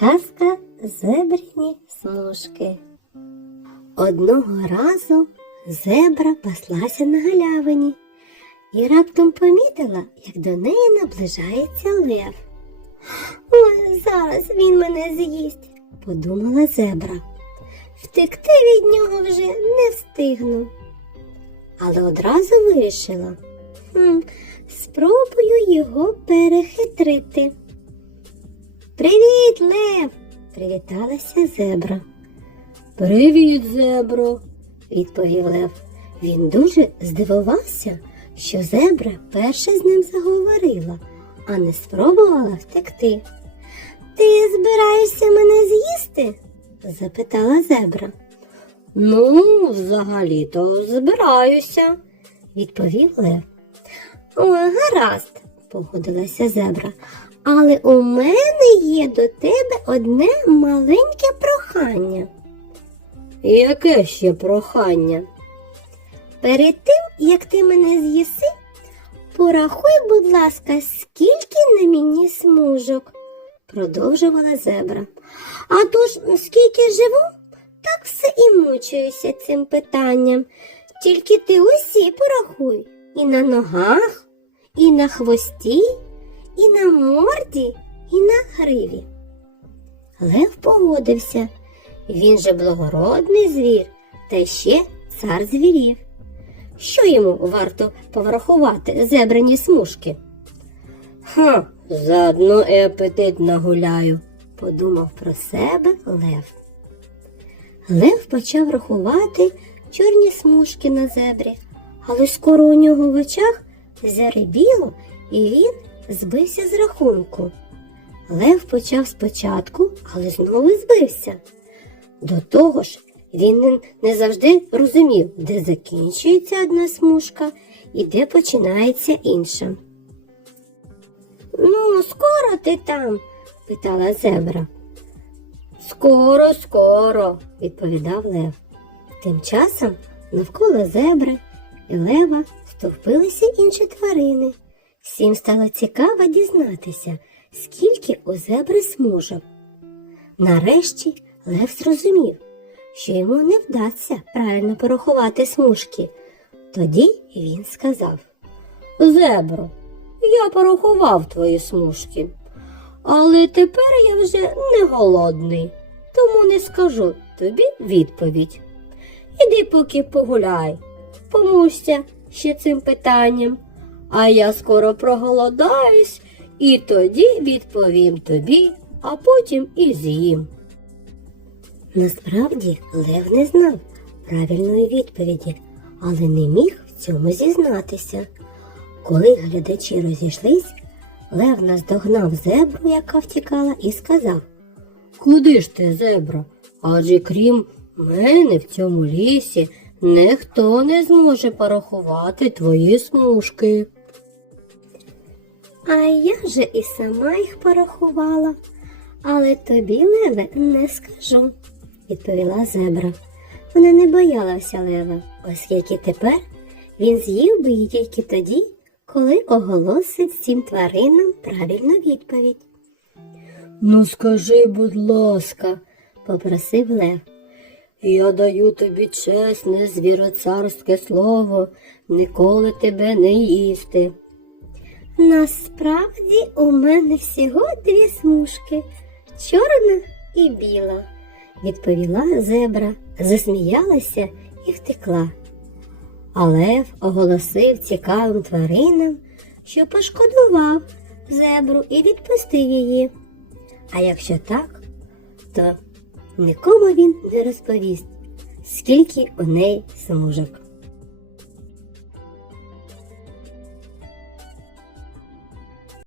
Казка зебріні смужки. Одного разу зебра паслася на галявині і раптом помітила, як до неї наближається лев. Ой, зараз він мене з'їсть, подумала зебра. Втекти від нього вже не встигну. Але одразу вирішила. «Хм, спробую його перехитрити. Привіт, Лев! привіталася зебра. Привіт, зебро, відповів Лев. Він дуже здивувався, що зебра перша з ним заговорила, а не спробувала втекти. Ти збираєшся мене з'їсти? запитала зебра. Ну, взагалі-то збираюся, відповів Лев. О, гаразд, погодилася зебра. Але у мене є до тебе одне маленьке прохання. Яке ще прохання? Перед тим, як ти мене з'їси, порахуй, будь ласка, скільки на мені смужок, продовжувала зебра. А то ж, скільки живу, так все і мучуюся цим питанням. Тільки ти усі порахуй і на ногах, і на хвості, і на морді, і на гриві. Лев погодився. Він же благородний звір, та ще цар звірів. Що йому варто поврахувати зебрані смужки? Ха, заодно і апетит нагуляю, подумав про себе Лев. Лев почав рахувати чорні смужки на зебрі, але скоро у нього в очах заребіло, і він збився з рахунку. Лев почав спочатку, але знову збився. До того ж, він не, завжди розумів, де закінчується одна смужка і де починається інша. Ну, скоро ти там? питала зебра. Скоро, скоро, відповідав Лев. Тим часом навколо зебри і лева стовпилися інші тварини. Всім стало цікаво дізнатися, скільки у зебри смужок. Нарешті Лев зрозумів, що йому не вдасться правильно порахувати смужки. Тоді він сказав Зебро, я порахував твої смужки, але тепер я вже не голодний, тому не скажу тобі відповідь. Іди поки погуляй, помушся ще цим питанням, а я скоро проголодаюсь і тоді відповім тобі, а потім і з'їм. Насправді Лев не знав правильної відповіді, але не міг в цьому зізнатися. Коли глядачі розійшлись, Лев наздогнав зебру, яка втікала, і сказав Куди ж ти, зебро? Адже крім мене в цьому лісі ніхто не зможе порахувати твої смужки. А я же і сама їх порахувала, але тобі, Леве, не скажу, відповіла зебра. Вона не боялася лева, оскільки тепер він з'їв би її тільки тоді, коли оголосить всім тваринам правильну відповідь. Ну, скажи, будь ласка, попросив Лев. Я даю тобі чесне звіроцарське слово ніколи тебе не їсти. Насправді у мене всього дві смужки чорна і біла, відповіла зебра, засміялася і втекла. А Лев оголосив цікавим тваринам, що пошкодував зебру і відпустив її. А якщо так, то нікому він не розповість, скільки у неї смужок.